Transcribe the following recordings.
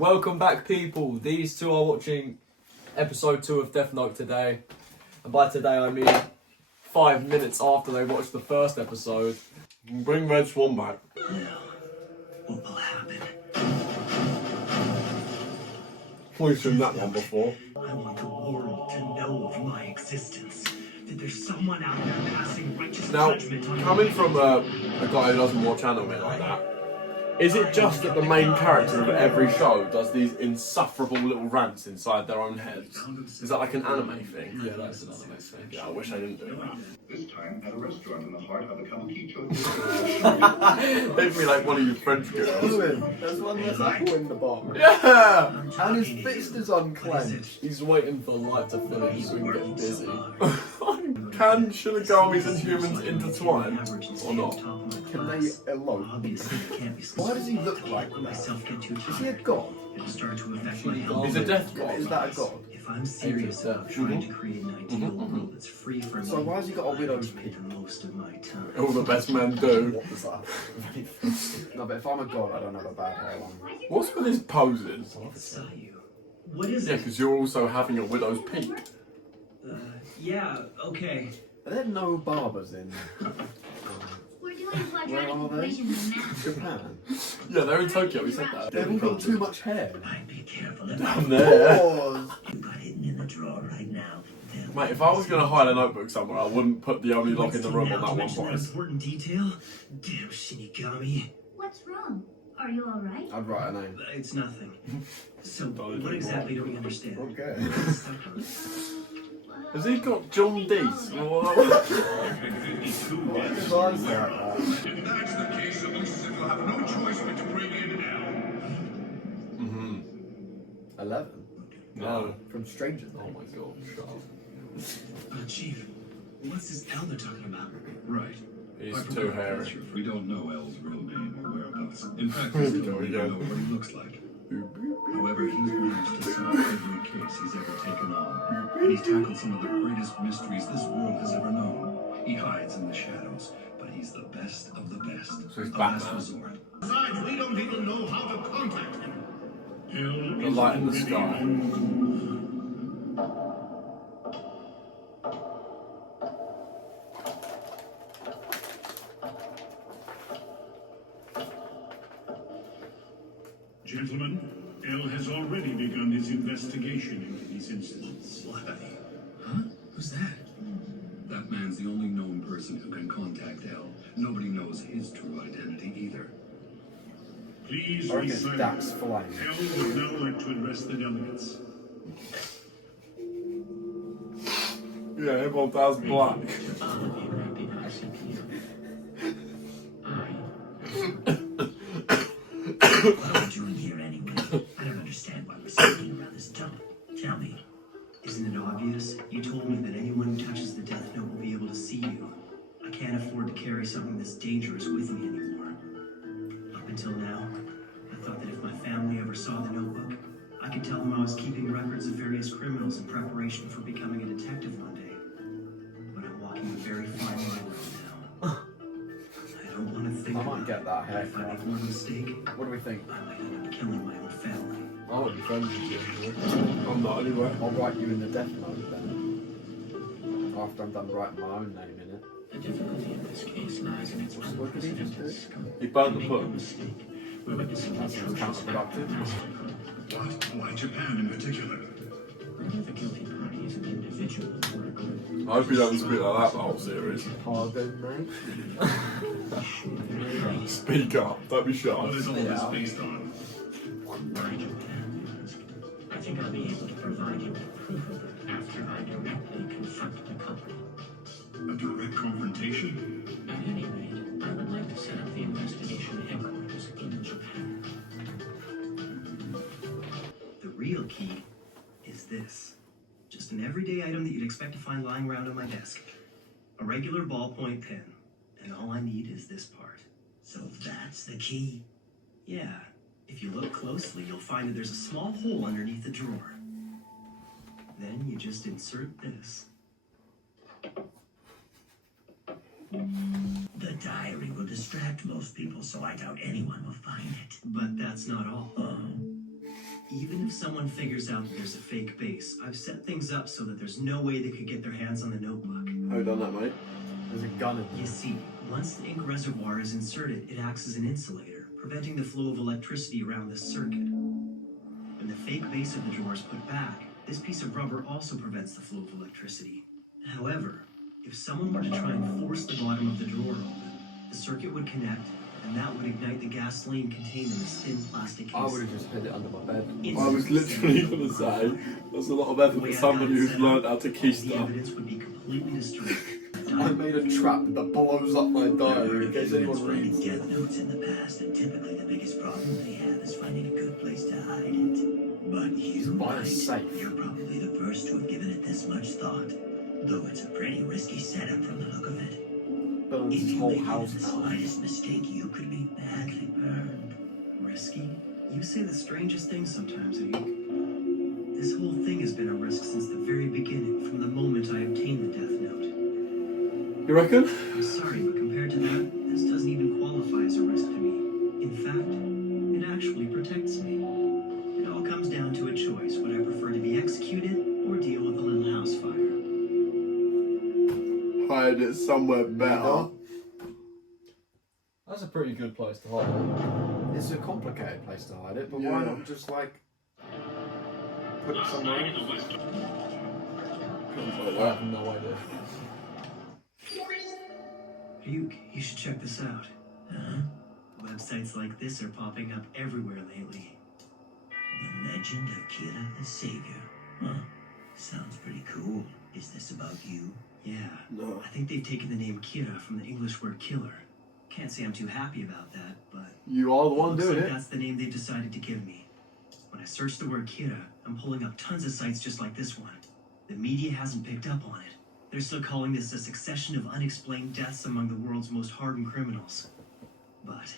Welcome back, people. These two are watching episode 2 of Death Note today. And by today I mean 5 minutes after they watched the first episode. Bring Red Swan back. Now, what will happen? We've seen that one before. I want the world to know of my existence. That there's someone out there passing righteous judgment on coming from a guy who doesn't watch anime like that, is it just that the main character of every show does these insufferable little rants inside their own heads? Is that like an anime thing? Yeah, that's an anime thing. Yeah, I wish I didn't do that. This time at a restaurant in the heart of a Kabukicho. Make me like one of you French girls. There's one less apple in the bar. Yeah! And his fist is unclenched. He's waiting for light to finish so he can get busy. Can Shinigamis and humans intertwine? Or not? Can they elope? Why does he look like that? Is he a god? He's a death god. Is that a god? If I'm serious about trying to create an ideal world that's free from So why has he got a widow's peak? most of my time. All the best men do. What was that? No, but if I'm a god, I don't have a bad hairline. What's with his poses? Saw you. What is Yeah, it? because you're also having a widow's peak. Yeah, okay. Are there no barbers in We're doing Where quadratic are they? equations in math. Japan? Yeah, they're in Tokyo, we said that. They've all got too much hair. I'd be careful if Down there. Pause. you got hidden in the drawer right now. Mate, if I was going to hide a notebook somewhere, I wouldn't put the only lock in the room on that one An place. important detail? Damn Shinigami. What's wrong? Are you alright? I'd write a name. It's nothing. So, what exactly do we understand? Okay. Has he got John Dees? What? His eyes are like that. If that's the case, at least it will have no choice but to bring in L. 11? No. From Stranger Things. Oh my god, shut up. Chief, what's this Elder talking about? Right. He's too hairy. We don't know L's real name or whereabouts. In fact, we don't even know what he looks like. However, he's managed to solve every case he's ever taken on. And he's tackled some of the greatest mysteries this world has ever known. He hides in the shadows, but he's the best of the best. So he's A last Batman. resort. Besides, we don't even know how to contact him. The light in the sky. Gentlemen, L has already begun his investigation into these incidents. What? Huh? Who's that? That man's the only known person who can contact L. Nobody knows his true identity either. Please I reckon be it's silent. Dax flying. L would now like to address the delegates. Yeah, everyone does black. What are we doing here anyway? I don't understand why we're sitting around this dump. Tell me, isn't it obvious? You told me that anyone who touches the Death Note will be able to see you. I can't afford to carry something this dangerous with me anymore. Up until now, I thought that if my family ever saw the notebook, I could tell them I was keeping records of various criminals in preparation for becoming a detective one day. But I'm walking a very fine line right now. I don't want to think I might about get that it. hair If I cut. make one mistake, What do we think? I might end up killing my own family. I would be friends with you. I'm not anyway. I'll write you in the Death Note then. After I'm done writing my own name in it. The difficulty in this case lies in its What did he just do? He burnt the Make book. no mistake. We're witnessing That sounds counterproductive. What? Why Japan in particular? Whether the guilty party is an individual or a group. I hope he doesn't speak like that the whole series. Pardon, mate. Speak up, don't be shy. What is all this Yeah. based on? Why Japan? I think I'll be able to provide you with proof of it after I directly confront the culprit. A direct confrontation? At any rate, I would like to set up the investigation headquarters in Japan. The real key is this. Just an everyday item that you'd expect to find lying around on my desk. A regular ballpoint pen. And all I need is this part. So that's the key? Yeah. If you look closely, you'll find that there's a small hole underneath the drawer. Then you just insert this. The diary will distract most people, so I doubt anyone will find it. But that's not all. Even if someone figures out that there's a fake base, I've set things up so that there's no way they could get their hands on the notebook. How you done that, mate? There's a gun in You see, once the ink reservoir is inserted, it acts as an insulator, preventing the flow of electricity around this circuit. When the fake base of the drawer is put back, this piece of rubber also prevents the flow of electricity. However, if someone were to try and force the bottom of the drawer open, the circuit would connect, and that would ignite the gasoline contained in this thin plastic case. I would have just hid it under my bed. I was literally going to say, that's a lot of effort for somebody who's learned how to key The stuff. evidence would be completely destroyed. I made a trap that blows up my diary in case Everyone's anyone writing reads it. death notes in the past, and typically the biggest problem they have is finding a good place to hide it. But you Buy a might. safe. You're probably the first to have given it this much thought, though it's a pretty risky setup from the look of it. Burns If his you whole make house even the down. slightest mistake, you could be badly burned. Risky? You say the strangest things sometimes, Ayuk. This whole thing has been a risk since the very beginning, from the moment I obtained the death note. You reckon? I'm sorry, but compared to that, this doesn't even qualify as a risk to me. In fact, it actually protects me. It all comes down to a choice. Would I prefer to be executed or deal with a little house fire? Hide it somewhere better. That's a pretty good place to hide it. It's a complicated place to hide it, but Yeah. why not just like put it somewhere else? I have no idea. Ayuk, you should check this out. Huh? Websites like this are popping up everywhere lately. The legend of Kira the Savior. Huh. Sounds pretty cool. Is this about you? Yeah. No. I think they've taken the name Kira from the English word killer. Can't say I'm too happy about that, but You are the one looks doing like it. that's the name they've decided to give me. When I search the word Kira, I'm pulling up tons of sites just like this one. The media hasn't picked up on it. They're still calling this a succession of unexplained deaths among the world's most hardened criminals. But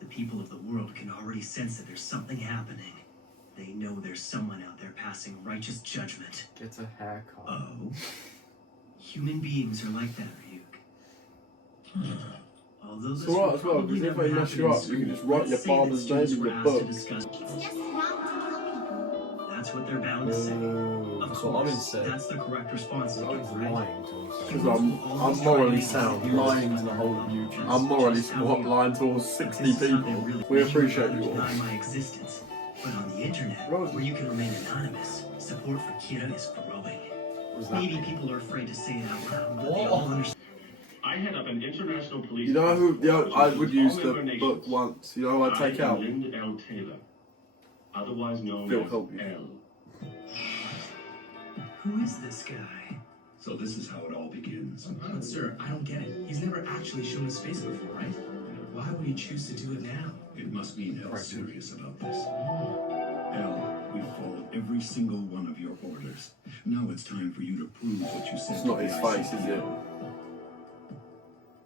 the people of the world can already sense that there's something happening. They know there's someone out there passing righteous judgment. Get a haircut. Oh. Human beings are like that, Ryuk. Although this It's alright will as well, probably because if never they mess happen you in up, you can school, just write let's your say that father's students name in were your asked book. to discuss- It's just wrong to kill people. That's what they're bound to say. Ooh, Of that's what Owen course, said. that's the correct response to Oh, give, he's right? lying to himself. Because I'm morally sound. Lying to the whole of YouTube. I'm morally smart, lying to all 60 people. We appreciate you all. Deny my existence. But on the internet, where you can remain anonymous, support for Kira is growing. Was that Maybe people are afraid to say it out loud, but they What? all understand. I head up an international police. You know who? Yeah, I would use All the member nations. book once. You know who I'd take I am out? Lynd L. Taylor, otherwise known Phil as Colby. L. Who is this guy? So this is how it all begins. But sir, I don't get it. He's never actually shown his face before, right? Why would he choose to do it now? It must mean L's serious about this. L, we followed every single one of your orders. Now it's time for you to prove what you said. It's to not the his face, is ICP. it?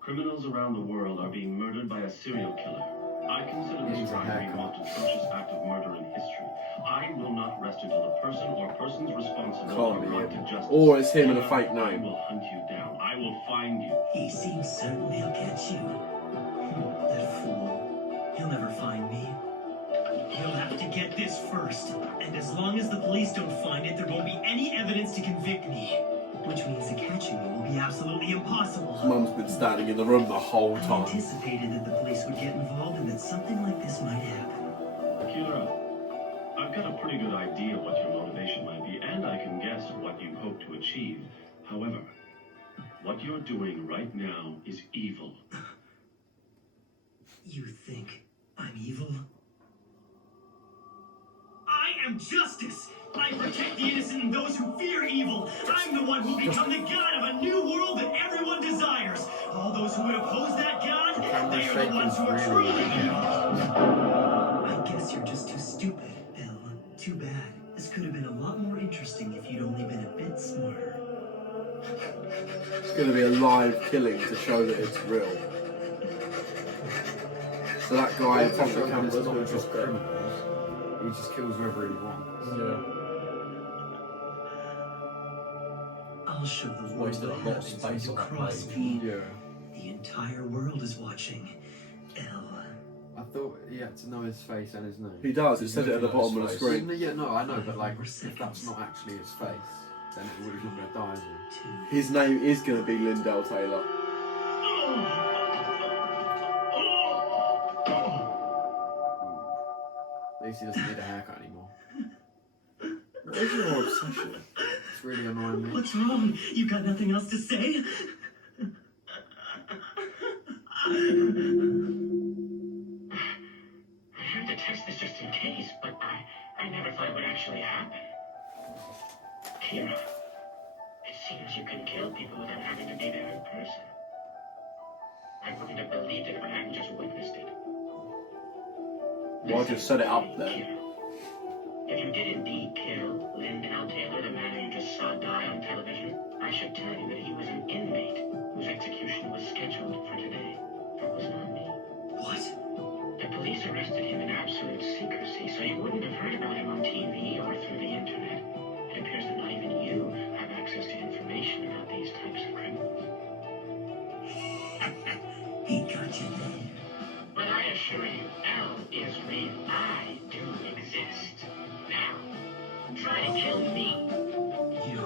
Criminals around the world are being murdered by a serial killer. I consider Needs this a crime the haircut. most atrocious act of murder in history. I will not rest until the person or persons responsible Can't are be brought him. to justice. Or it's him in a Killer, fake I name. will hunt you down. I will find you. He seems certain he'll catch you. That fool. He'll never find me. He'll have to get this first. And as long as the police don't find it, there won't be any evidence to convict me. Which means that catching me will be absolutely impossible. Mum's been standing in the room the whole I time. anticipated that the police would get involved and that something like this might happen. Kira, I've got a pretty good idea what your motivation might be, and I can guess what you hope to achieve. However, what you're doing right now is evil. You think I'm evil? I am justice! I protect the innocent and those who fear evil. I'm the one who become the god of a new world that everyone desires. All those who would oppose that god, they are the ones who are truly evil. I guess you're just too stupid, Elle. Too bad. This could have been a lot more interesting if you'd only been a bit smarter. It's going to be a live killing to show that it's real. So that guy in front of the camera's It's not not just just there. criminals. He just kills whoever he wants. Yeah. I'll show the world Wasted a what lot of happens when space you on that cross page. me. Yeah. The entire world is watching. Elle. I thought he had to know his face and his name. He does. It said it at the bottom of the screen. Yeah, no, I know, but like, if that's not actually his face, then he's not going to die, is he? His name is going to be Lindell Taylor. At least he doesn't need a haircut anymore. What is your obsession? It's really annoying me. What's wrong? You got nothing else to say? I had to test this just in case, but I never thought it would actually happen. Kira, it seems you can kill people without having to be there in person. I wouldn't have believed it if I hadn't just witnessed it. Well, I just set it up there. Kira, if you did indeed kill Lindell Taylor, the man who you just saw die on television, I should tell you that he was an inmate whose execution was scheduled for today. That was not me. What? The police arrested him in absolute secrecy, so you wouldn't have heard about him on TV or through the internet. It appears that not even you have access to information about these types of criminals. He got you there. But I assure you, L is real. I do exist. Now, try to kill me. You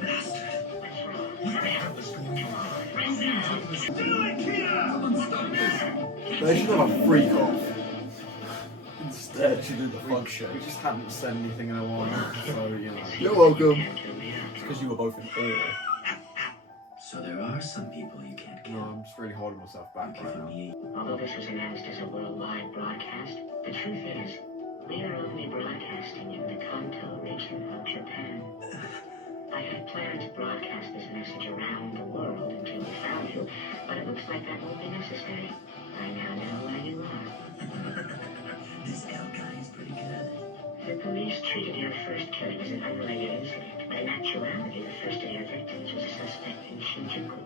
bastard. What's wrong? Hurry up. Come on, right now. They should have a freak off. Instead, She did the fuck shit. We just hadn't said anything in a while, so, you know. you're welcome. It's because you were both in awe. So there are some people you can't No, kill. I'm just really holding myself back You're right giving now. me Although this was announced as a worldwide broadcast, the truth is, we are only broadcasting in the Kanto region of Japan. I had planned to broadcast this message around the world until we found you, but it looks like that won't be necessary. I now know where you are. This L guy is pretty good. The police treated your first killing as an unrelated incident, but in actuality, the first of your victims was a suspect in Shinjuku.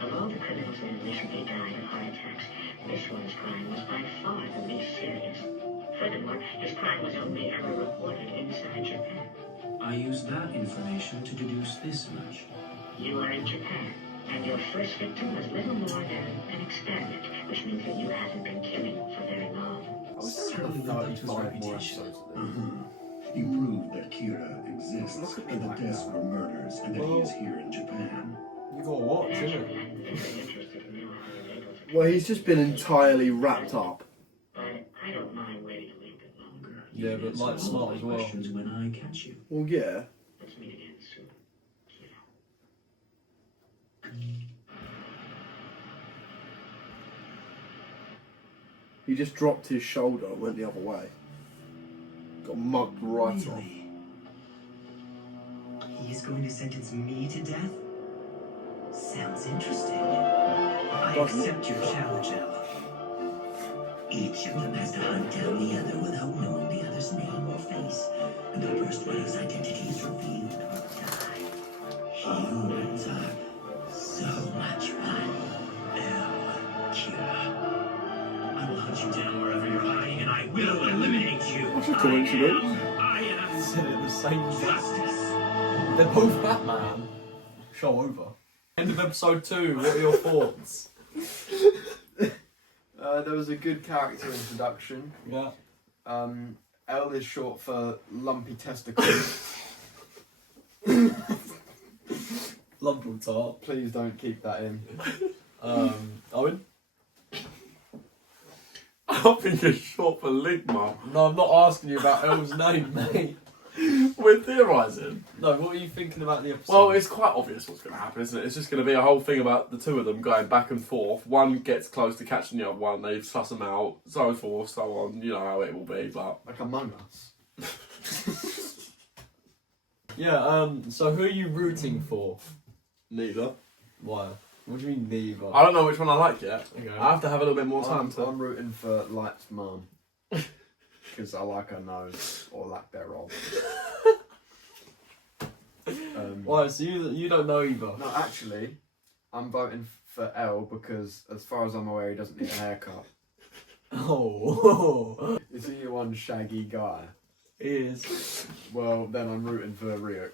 Of all the criminals that have recently died of heart attacks, this one's crime was by far the least serious. Furthermore, his crime was only ever reported inside Japan. I used that information to deduce this much. You are in Japan, and your first victim was little more than an experiment, which means that you haven't been killing for very long. I was certainly 35 more episodes of this. He proved that Kira exists, Look at me and the like deaths that. were murders, and that he is here in Japan. You gotta watch, Actually, innit? I'm very interested to know how you're able to Well, he's just been entirely wrapped up. but I don't mind waiting a little bit longer. Yeah, but Answer like all smart my as well. questions when I catch you. Well, yeah. Let's meet again soon. Kira. He just dropped his shoulder and went the other way. Got mugged right off. Really? He's going to sentence me to death? Sounds interesting. I Doesn't it? accept your challenge, Al. Each of them has to hunt down the other without knowing the other's name or face. And the first one whose identity is revealed will die. Humans are so much fun. Kira. I will hunt you down wherever you're hiding, and I will eliminate you. That's a coincidence. I am Said it at the same time. justice. They're both Batman. Show over. End of episode 2. What are your thoughts? There was a good character introduction. Yeah. L is short for lumpy testicles. Lumble tart. Please don't keep that in. Owen? I think it's short for Ligma. No, I'm not asking you about Elle's name, mate. We're theorising. No, what were you thinking about the episode? Well, it's quite obvious what's going to happen, isn't it? It's just going to be a whole thing about the two of them going back and forth. One gets close to catching the other one, they suss them out, so forth, so on. You know how it will be, but... Like Among Us. Yeah, so who are you rooting for? Neither. Why? What do you mean neither? I don't know which one I like yet. Okay. I have to have a little bit more time to... I'm rooting for Light's mum. Because I like her nose, or lack thereof. Why, so you don't know either? No, actually, I'm voting for L because, as far as I'm aware, he doesn't need a haircut. Oh. Is he one shaggy guy? He is. Well, then I'm rooting for Ryuk.